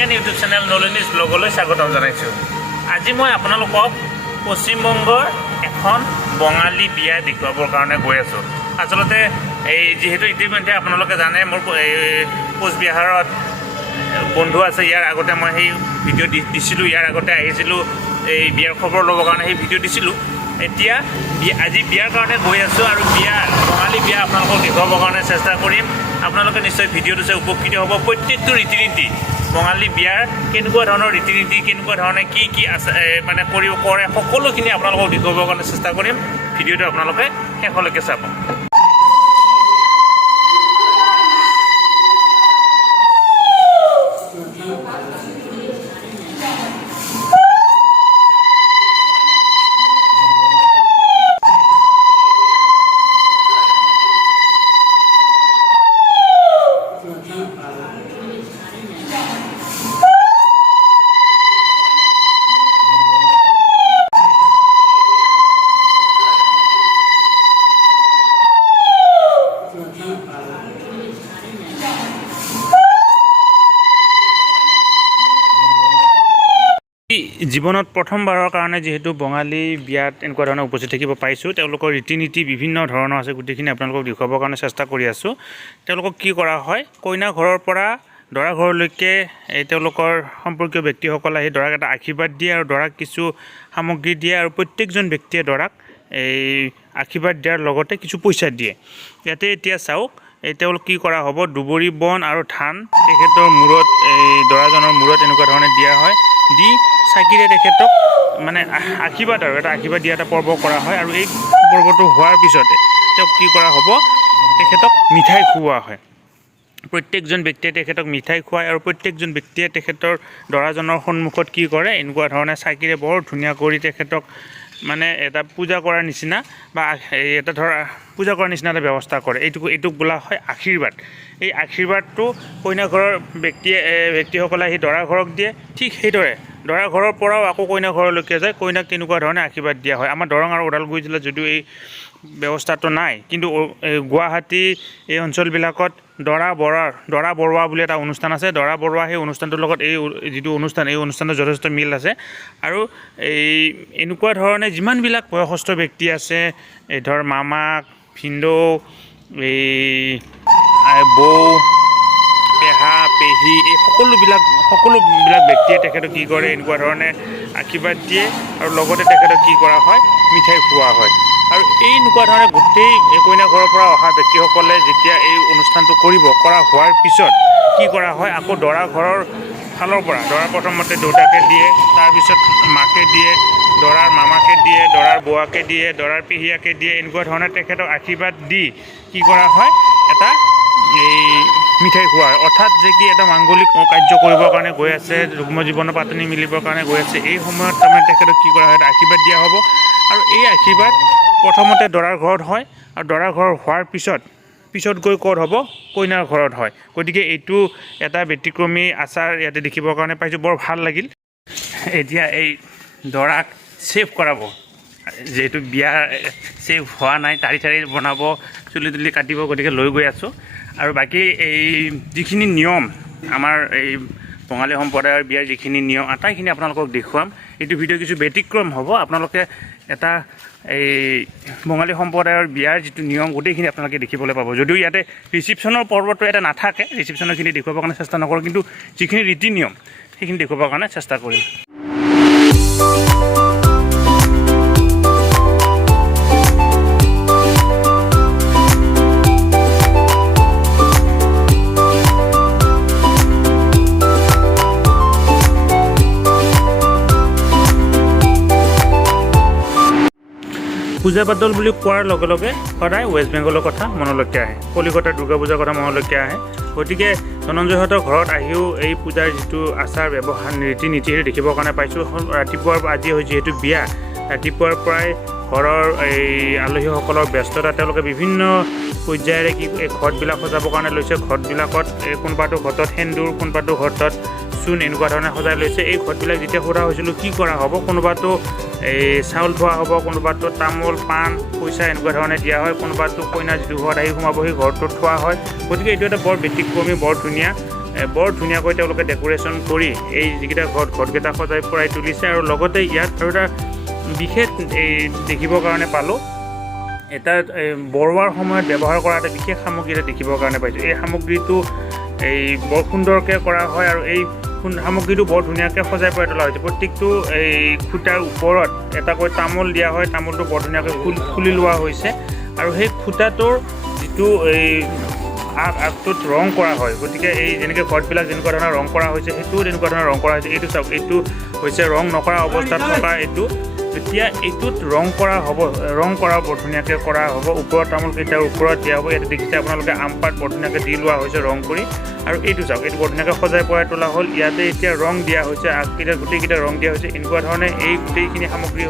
Second YouTube channel নলিনীজ ব্লগলৈ স্বাগতম জনাইছোঁ। আজি মই আপোনালোকক পশ্চিমবংগৰ এখন বঙালী বিয়া দেখুৱাবৰ কাৰণে গৈ আছোঁ। আচলতে এই যিহেতু ইতিমধ্যে আপোনালোকে জানে মোৰ কোচবিহাৰত বন্ধু আছে। ইয়াৰ আগতে মই সেই ভিডিঅ' দিছিলোঁ, ইয়াৰ আগতে আহিছিলোঁ এই বিয়াৰ খবৰ ল'বৰ কাৰণে সেই ভিডিঅ' দিছিলোঁ। এতিয়া আজি বিয়াৰ কাৰণে গৈ আছোঁ আৰু বঙালী বিয়া আপোনালোকক দেখুৱাবৰ কাৰণে চেষ্টা কৰিম। আপোনালোকে নিশ্চয় ভিডিঅ'টো চাই উপকৃত হ'ব। প্ৰত্যেকটো ৰীতি নীতি বঙালী বিয়াৰ কেনেকুৱা ধৰণৰ ৰীতি নীতি, কেনেকুৱা ধৰণে কি আছে মানে কৰে সকলোখিনি আপোনালোকক দেখুৱাবৰ কাৰণে চেষ্টা কৰিম। ভিডিঅ'টো আপোনালোকে শেষলৈকে চাব। জীৱনত প্ৰথমবাৰৰ কাৰণে যিহেতু বঙালী বিয়াত এনেকুৱা ধৰণৰ উপস্থিত থাকিব পাইছোঁ, তেওঁলোকৰ ৰীতি নীতি বিভিন্ন ধৰণৰ আছে। গোটেইখিনি আপোনালোকক দেখুৱাবৰ কাৰণে চেষ্টা কৰি আছোঁ। তেওঁলোকক কি কৰা হয়, কইনা ঘৰৰ পৰা দৰা ঘৰলৈকে তেওঁলোকৰ সম্পৰ্কীয় ব্যক্তিসকল আহি দৰাক এটা আশীৰ্বাদ দিয়ে আৰু দৰাক কিছু সামগ্ৰী দিয়ে আৰু প্ৰত্যেকজন ব্যক্তিয়ে দৰাক এই আশীৰ্বাদ দিয়াৰ লগতে কিছু পইচা দিয়ে। ইয়াতে এতিয়া চাওক, তেওঁলোক কি কৰা হ'ব, দুবৰি বন আৰু ধান তেখেতৰ মূৰত, এই দৰাজনৰ মূৰত এনেকুৱা ধৰণে দিয়া হয়। দি চাকিৰে তেখেতক মানে আশীৰ্বাদ আৰু এটা আশীৰ্বাদ দিয়া এটা পৰ্ব কৰা হয়। আৰু এই পৰ্বটো হোৱাৰ পিছতে তেওঁক কি কৰা হ'ব, তেখেতক মিঠাই খুওৱা হয়। প্ৰত্যেকজন ব্যক্তিয়ে তেখেতক মিঠাই খুৱায় আৰু প্ৰত্যেকজন ব্যক্তিয়ে তেখেতৰ দৰাজনৰ সন্মুখত কি কৰে, এনেকুৱা ধৰণে চাকিৰে বৰ ধুনীয়া কৰি তেখেতক মানে এটা পূজা কৰাৰ নিচিনা বা এটা ধৰা পূজা কৰাৰ নিচিনা এটা ব্যৱস্থা কৰে। এইটোক বোলা হয় আশীৰ্বাদ। এই আশীৰ্বাদটো কইনা ঘৰৰ ব্যক্তিসকলে আহি দৰা ঘৰক দিয়ে। ঠিক সেইদৰে দৰা ঘৰৰ পৰাও আকৌ কইনা ঘৰলৈকে যায়, কইনাক তেনেকুৱা ধৰণে আশীৰ্বাদ দিয়া হয়। আমাৰ দৰং আৰু ওদালগুৰি জিলাত যদিও এই ব্যৱস্থাটো নাই, কিন্তু গুৱাহাটী এই অঞ্চলবিলাকত দৰা বৰুৱা বুলি এটা অনুষ্ঠান আছে। দৰা বৰুৱা সেই অনুষ্ঠানটোৰ লগত এই যিটো অনুষ্ঠান, এই অনুষ্ঠানৰ যথেষ্ট মিল আছে। আৰু এনেকুৱা ধৰণে যিমানবিলাক বয়সস্থ ব্যক্তি আছে, এই ধৰ মামাক, ভিনদেউ, এই বৌ, পেহা, পেহী, এই সকলোবিলাক ব্যক্তিয়ে তেখেতক কি কৰে, এনেকুৱা ধৰণে আশীৰ্বাদ দিয়ে আৰু লগতে তেখেতক কি কৰা হয়, মিঠাই খুওৱা হয়। আৰু এনেকুৱা ধৰণে গোটেই কইনা ঘৰৰ পৰা অহা ব্যক্তিসকলে যেতিয়া এই অনুষ্ঠানটো কৰা হোৱাৰ পিছত কি কৰা হয়, আকৌ দৰা ঘৰৰ ফালৰ পৰা দৰা প্ৰথমতে দেউতাকে দিয়ে, তাৰপিছত মাকে দিয়ে, দৰাৰ মামাকে দিয়ে, দৰাৰ বুঢ়াকে দিয়ে, দৰাৰ পেহীয়াকে দিয়ে। এনেকুৱা ধৰণে তেখেতক আশীৰ্বাদ দি কি কৰা হয়, এটা মিঠাই খোৱা হয়। অৰ্থাৎ যে কি এটা মাংগলিক কাৰ্য কৰিবৰ কাৰণে গৈ আছে, যুগ্ম জীৱনৰ পাতনি মিলিবৰ কাৰণে গৈ আছে, এই সময়ত তাৰমানে তেখেতক কি কৰা হয়, এটা আশীৰ্বাদ দিয়া হ'ব। আৰু এই আশীৰ্বাদ প্ৰথমতে দৰাৰ ঘৰত হয় আৰু দৰাৰ ঘৰ হোৱাৰ পিছত গৈ ক'ত হ'ব, কইনাৰ ঘৰত হয়। গতিকে এইটো এটা ব্যতিক্ৰমী আচাৰ ইয়াতে দেখিবৰ কাৰণে পাইছোঁ, বৰ ভাল লাগিল। এতিয়া এই দৰাক ছেভ কৰাব, যিহেতু বিয়া ছেভ হোৱা নাই, তাৰি বনাব, চুলি তুলি কাটিব, গতিকে লৈ গৈ আছোঁ। আৰু বাকী এই যিখিনি নিয়ম আমাৰ এই বঙালী সম্প্ৰদায়ৰ বিয়াৰ যিখিনি নিয়ম আটাইখিনি আপোনালোকক দেখুৱাম। এইটো ভিডিঅ' কিছু ব্যতিক্ৰম হ'ব। আপোনালোকে এটা এই বঙালী সম্প্ৰদায়ৰ বিয়াৰ যিটো নিয়ম গোটেইখিনি আপোনালোকে দেখিবলৈ পাব। যদিও ইয়াতে ৰিচিপশ্যনৰ পৰ্বটো এটা নাথাকে, ৰিচিপশ্যনৰখিনি দেখুৱাবৰ কাৰণে চেষ্টা নকৰোঁ, কিন্তু যিখিনি ৰীতি নিয়ম সেইখিনি দেখুৱাবৰ কাৰণে চেষ্টা কৰিম। পূজা পাতল বুলি কোৱাৰ লগে লগে সদায় ৱেষ্ট বেংগলৰ কথা মনলৈকে আহে, কলিকতাৰ দুৰ্গা পূজাৰ কথা মনলৈকে আহে। গতিকে ধনঞ্জয়হঁতৰ ঘৰত আহিও এই পূজাৰ যিটো আচাৰ ব্যৱহাৰ ৰীতি নীতি দেখিবৰ কাৰণে পাইছোঁ। ৰাতিপুৱাৰ আজি যিহেতু বিয়া, ৰাতিপুৱাৰ পৰাই ঘৰৰ এই আলহীসকলৰ ব্যস্ততা, তেওঁলোকে বিভিন্ন পৰ্যায়েৰে এই ঘৰবিলাক সজাবৰ কাৰণে লৈছে। ঘৰবিলাকত কোনোবাটো ঘৰত সেন্দুৰ, কোনোবাটো ঘৰত চূণ, এনেকুৱা ধৰণে সজাই লৈছে। এই ঘৰবিলাক যেতিয়া সোধা হৈছিলোঁ কি কৰা হ'ব, কোনোবাটো এই চাউল থোৱা হ'ব, কোনোবাটো তামোল, পাণ, পইচা এনেকুৱা ধৰণে দিয়া হয়, কোনোবাটো কইনা যিটো ঘৰত আহি সোমাব সেই ঘৰটোত থোৱা হয়। গতিকে এইটো এটা বৰ ব্যতিক্ৰমী, বৰ ধুনীয়া বৰ ধুনীয়াকৈ তেওঁলোকে ডেক'ৰেশ্যন কৰি এই যিকেইটা ঘৰকেইটা সজাই পৰাই তুলিছে। আৰু লগতে ইয়াত আৰু এটা বিশেষ দেখিবৰ কাৰণে পালোঁ, এটা বৰুৱাৰ সময়ত ব্যৱহাৰ কৰা এটা বিশেষ সামগ্ৰী এটা দেখিবৰ কাৰণে পাইছোঁ। এই সামগ্ৰীটো বৰ সুন্দৰকৈ কৰা হয় আৰু এই সামগ্ৰীটো বৰ ধুনীয়াকৈ সজাই পৰাই তোলা হৈছে। প্ৰত্যেকটো খুঁটাৰ ওপৰত এটাকৈ তামোল দিয়া হয়, তামোলটো বৰ ধুনীয়াকৈ খুলি লোৱা হৈছে আৰু সেই খুঁটাটোৰ যিটো আগটোত ৰং কৰা হয়। গতিকে এই যেনেকৈ ঘৰবিলাক যেনেকুৱা ধৰণৰ ৰং কৰা হৈছে সেইটোও তেনেকুৱা ধৰণৰ ৰং কৰা হৈছে। এইটো চাওক, এইটো হৈছে ৰং নকৰা অৱস্থাত থকা এইটো। এতিয়া এইটোত ৰং কৰা হ'ব, ৰং কৰা বৰ ধুনীয়াকৈ কৰা হ'ব। ওপৰত তামোলকেইটাৰ ওপৰত দিয়া হ'ব। ইয়াতে দেখিছে আপোনালোকে আমপাত বৰ ধুনীয়াকৈ দি লোৱা হৈছে ৰং কৰি। আৰু এইটো চাওক, এইটো বৰ ধুনীয়াকৈ সজাই পৰাই তোলা হ'ল। ইয়াতে এতিয়া ৰং দিয়া হৈছে, আগকেইটা গোটেইকেইটা ৰং দিয়া হৈছে। এনেকুৱা ধৰণে এই গোটেইখিনি সামগ্ৰী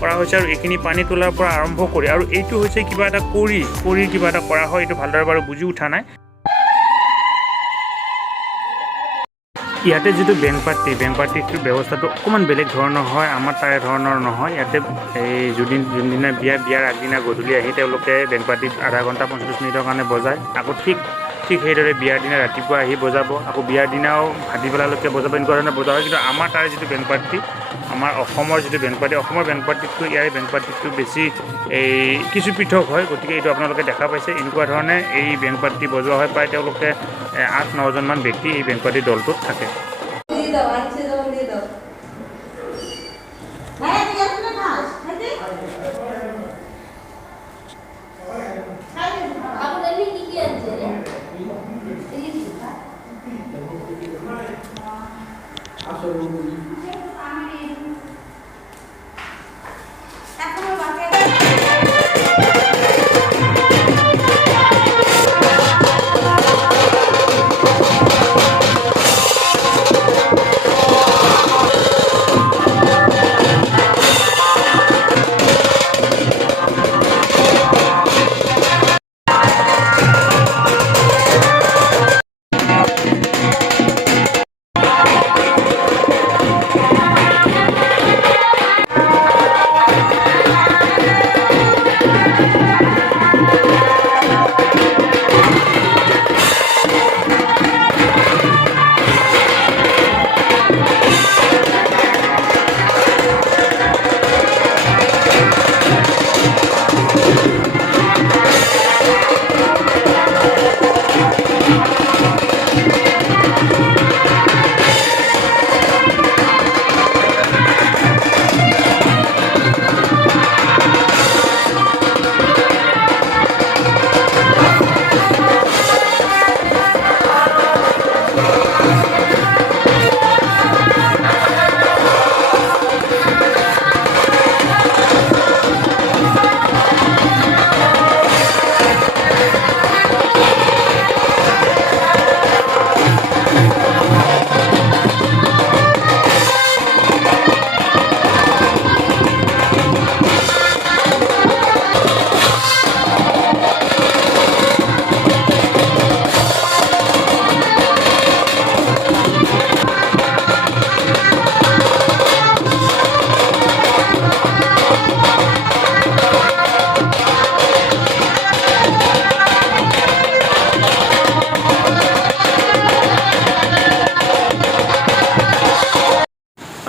কৰা হৈছে আৰু এইখিনি পানী তোলাৰ পৰা আৰম্ভ কৰি, আৰু এইটো হৈছে কিবা এটা কৰি কিবা এটা কৰা হয়। এইটো ভালদৰে বাৰু বুজি উঠা নাই। ইয়াতে যিটো বেং পাৰ্টিটোৰ ব্যৱস্থাটো অকণমান বেলেগ ধৰণৰ হয়, আমাৰ তাৰে ধৰণৰ নহয়। ইয়াতে যোনদিনা বিয়াৰ আগদিনা গধূলি আহি তেওঁলোকে বেং পাৰ্টিত আধা ঘণ্টা 45 মিনিটৰ কাৰণে বজায়। আকৌ ঠিক সেইদৰে বিয়াৰ দিনা ৰাতিপুৱা আহি বজাব, আকৌ বিয়াৰ দিনাও ভাটিবেলালৈকে বজাব। এনেকুৱা ধৰণে বজা হয়। কিন্তু আমাৰ তাৰে যিটো বেং পাৰ্টি, আমাৰ অসমৰ যিটো বেং পাৰ্টি, অসমৰ বেং পাৰ্টিতকৈ ইয়াৰ বেং পাৰ্টিটো বেছি কিছু পৃথক হয়। গতিকে এইটো আপোনালোকে দেখা পাইছে। এনেকুৱা ধৰণে এই বেং পাৰ্টি বজোৱা হয়। প্ৰায় তেওঁলোকে 8-9জনমান ব্যক্তি এই বেং পাৰ্টি দলটোত থাকে।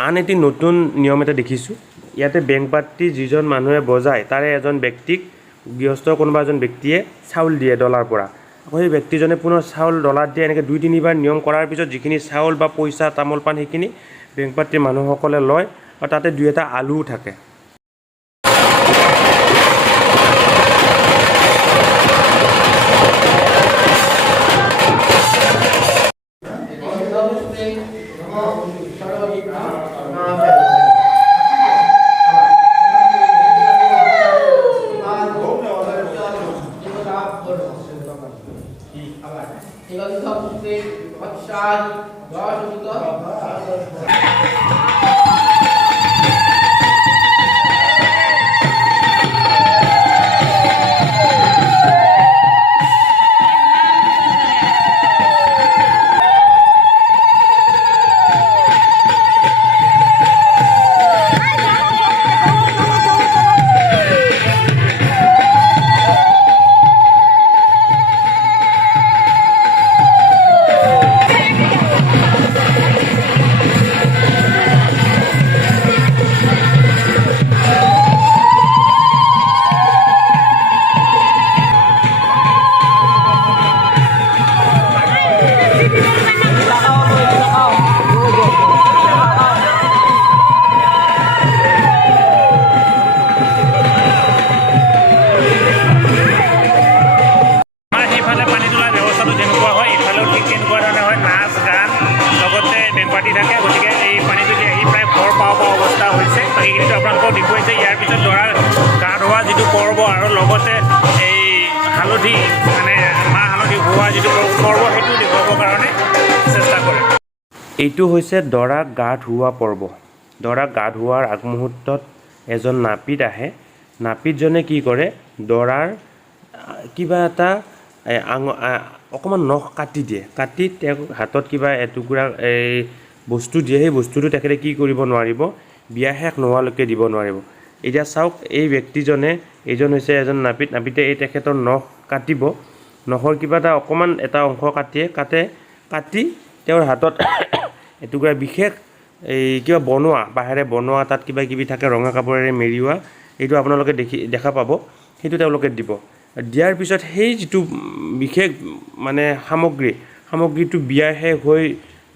আন এটি নতুন নিয়ম এটা দেখিছোঁ। ইয়াতে বেং পাৰ্টি যিজন মানুহে বজায় তাৰে এজন ব্যক্তিক গৃহস্থৰ কোনোবা এজন ব্যক্তিয়ে চাউল দিয়ে ডলাৰ পৰা। আকৌ সেই ব্যক্তিজনে পুনৰ চাউল ডলাৰ দিয়ে। এনেকৈ 2-3বাৰ নিয়ম কৰাৰ পিছত যিখিনি চাউল বা পইচা তামোল পাণ সেইখিনি বেং পাৰ্টিৰ মানুহসকলে লয় আৰু তাতে 2-এটা আলুও থাকে। ইফালে পানী তোলাৰ ব্যৱস্থাটো যেনেকুৱা হয় ইফালেও ঠিক তেনেকুৱা ধৰণে হয়, নাচ গান লগতে বেং পাৰ্টি থাকে। গতিকে এই পানীটোতে আহি প্ৰায় ঘৰ পাওঁ অৱস্থা হৈছে। বাকীখিনিতো আপোনালোকক দেখুৱাইছে। ইয়াৰ পিছত দৰাৰ গা ধোৱা যিটো পৰ্ব আৰু লগতে এই হালধি মানে মাহ হালধি হোৱা যিটো পৰ্ব সেইটো দেখুৱাবৰ কাৰণে চেষ্টা কৰে। এইটো হৈছে দৰাক গা ধুওৱা পৰ্ব। দৰাক গা ধুওৱাৰ আগমুহূৰ্তত এজন নাপিত আহে। নাপিতজনে কি কৰে, দৰাৰ কিবা এটা অকণমান নখ কাটি দিয়ে। কাটি তেওঁক হাতত কিবা এটুকুৰা বস্তু দিয়ে। সেই বস্তুটো তেখেতে কি কৰিব নোৱাৰিব, বিয়া শেষ নোহোৱালৈকে দিব নোৱাৰিব। এতিয়া চাওক, এই ব্যক্তিজনে এইজন হৈছে এজন নাপিত। নাপিতে এই তেখেতৰ নখ কাটিব। নখৰ কিবা এটা অকণমান এটা অংশ কাটি তেওঁৰ হাতত এটুকুৰা বিশেষ কিবা বনোৱা, বাঁহেৰে বনোৱা, তাত কিবা কিবি থাকে ৰঙা কাপোৰেৰে মেৰিওৱা, এইটো আপোনালোকে দেখা পাব। সেইটো তেওঁলোকে দিব। দিয়াৰ পিছত সেই যিটো বিশেষ মানে সামগ্ৰীটো বিয়া শেষ হৈ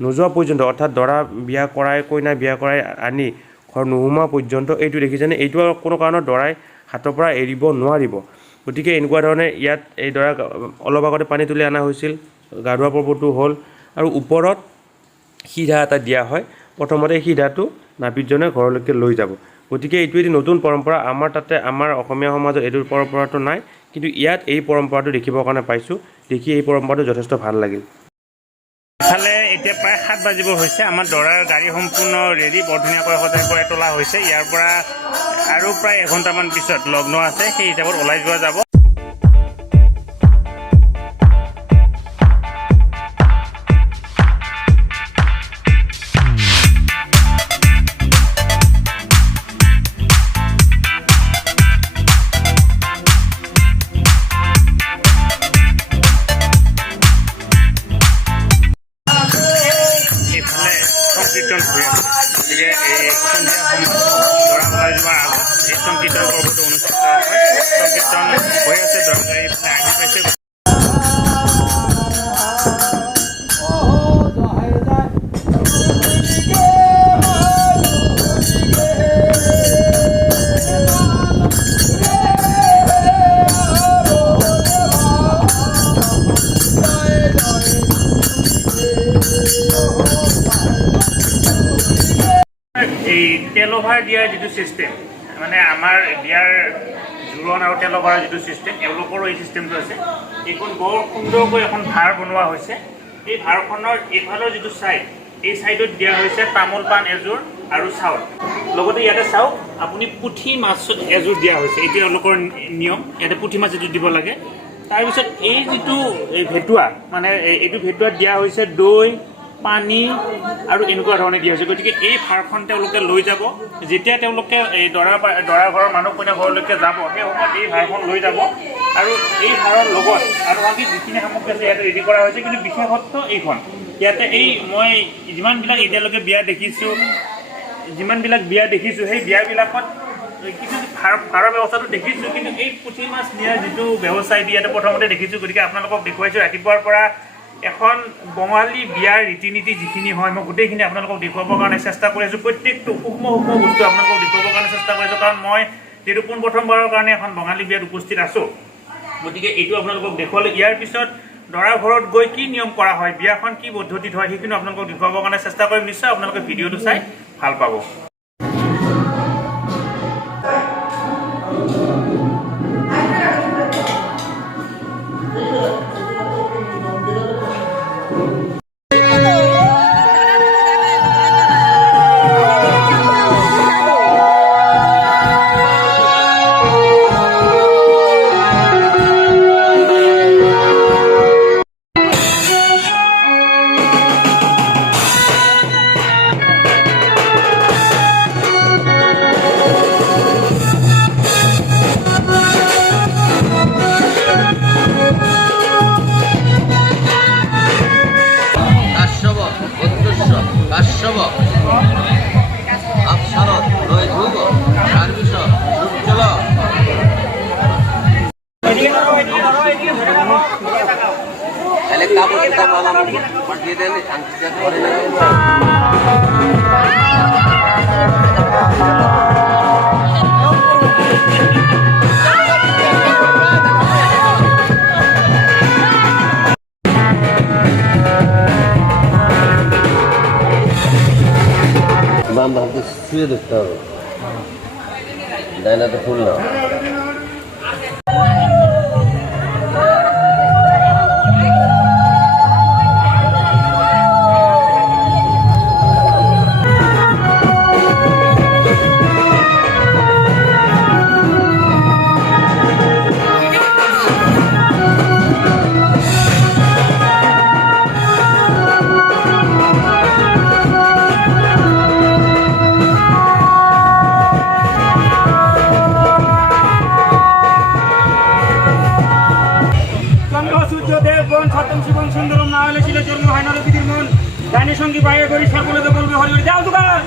নোযোৱা পৰ্যন্ত, অৰ্থাৎ দৰা বিয়া কৰাই কইনা বিয়া কৰাই আনি ঘৰ নোসোমোৱা পৰ্যন্ত এইটো দেখিছেনে, এইটো আৰু কোনো কাৰণত দৰাই হাতৰ পৰা এৰিব নোৱাৰিব। গতিকে এনেকুৱা ধৰণে ইয়াত এই দৰাক অলপ আগতে পানী তুলি অনা হৈছিল, গা ধোৱা পৰ্বটো হ'ল, আৰু ওপৰত সিধা এটা দিয়া হয়। প্ৰথমতে সিধাটো নাপিতজনে ঘৰলৈকে লৈ যাব। গতিকে এইটো এটি নতুন পৰম্পৰা। আমাৰ অসমীয়া সমাজত এইটো পৰম্পৰাটো নাই, কিন্তু ইয়াত এই পৰম্পৰাটো দেখিবৰ কাৰণে পাইছোঁ। দেখি এই পৰম্পৰাটো যথেষ্ট ভাল লাগিল। ইফালে এতিয়া প্ৰায় 7 বাজিব হৈছে। আমাৰ দৰাৰ গাড়ী সম্পূৰ্ণ ৰেডি, বৰ ধুনীয়াকৈ সজাই পৰাই তোলা হৈছে। ইয়াৰ পৰা আৰু প্ৰায় এঘণ্টামান পিছত লগ্ন আছে, সেই হিচাপত ওলাই যোৱা যাব। সংকীৰ্তন হৈ আছে। গতিকে এই সন্ধিয়া সময়ত দৰা ওলাই যোৱাৰ আগত এই সংকীৰ্তন পৰ্বটো অনুষ্ঠিত হয়। সংকীৰ্তন হৈ আছে, দৰা গাড়ী আহি পাইছে। এই তেল অভাৰ দিয়াৰ যিটো ছিষ্টেম, মানে আমাৰ বিয়াৰ জোৰোণ আৰু তেল অভাৰৰ যিটো ছিষ্টেম, এওঁলোকৰো এই ছিষ্টেমটো আছে। এইখন বৰ সুন্দৰকৈ এখন ভাৰ বনোৱা হৈছে। এই ভাৰখনৰ এইফালৰ যিটো ছাইড, এই ছাইডত দিয়া হৈছে তামোল পাণ এযোৰ আৰু চাউল। লগতে ইয়াতে চাওক, আপুনি পুঠি মাছ এযোৰ দিয়া হৈছে। এইটো এওঁলোকৰ নিয়ম, ইয়াতে পুঠি মাছ এযোৰ দিব লাগে। তাৰপিছত এই যিটো ভেটুৱা, মানে এইটো ভেটুৱাত দিয়া হৈছে দৈ, পানী আৰু এনেকুৱা ধৰণে দিয়া হৈছে। গতিকে এই ভাৰখন তেওঁলোকে লৈ যাব। যেতিয়া তেওঁলোকে এই দৰা ঘৰৰ মানুহ কইনা ঘৰলৈকে যাব, সেই সময়ত এই ভাৰখন লৈ যাব। আৰু এই ভাৰৰ লগত আৰু বাকী যিখিনি সামগ্ৰী আছে ইয়াতে ৰেডি কৰা হৈছে। কিন্তু বিশেষত্ব এইখন, ইয়াতে মই যিমানবিলাক এতিয়ালৈকে বিয়া দেখিছোঁ, সেই বিয়াবিলাকত কিছু ভাৰৰ ব্যৱস্থাটো দেখিছোঁ, কিন্তু এই পুঠি মাছ নিয়াৰ যিটো ব্যৱস্থা ইয়াতে প্ৰথমতে দেখিছোঁ। গতিকে আপোনালোকক দেখুৱাইছোঁ। ৰাতিপুৱাৰ পৰা এখন বঙালী বিয়াৰ ৰীতি নীতি যিখিনি হয়, মই গোটেইখিনি আপোনালোকক দেখুৱাবৰ কাৰণে চেষ্টা কৰি আছোঁ। প্ৰত্যেকটো সূক্ষ্ম বস্তু আপোনালোকক দেখুৱাবৰ কাৰণে চেষ্টা কৰিছোঁ, কাৰণ মই যিহেতু পোনপ্ৰথমবাৰৰ কাৰণে এখন বঙালী বিয়াত উপস্থিত আছোঁ। গতিকে এইটো আপোনালোকক দেখুৱালোঁ। ইয়াৰ পিছত দৰা ঘৰত গৈ কি নিয়ম কৰা হয়, বিয়াখন কি পদ্ধতিত হয়, সেইখিনি আপোনালোকক দেখুৱাবৰ কাৰণে চেষ্টা কৰিম। নিশ্চয় আপোনালোকে ভিডিঅ'টো চাই ভাল পাব। শুয়ে দেখতে হবে, ডাইনাটা ফুল না। জীবন সুন্দরম না হলে ছিল জন্ম হয় না রবিদের মন গানের সঙ্গী বাইরে করি সকলে তো বলবে হরি হরি যাও দোকান।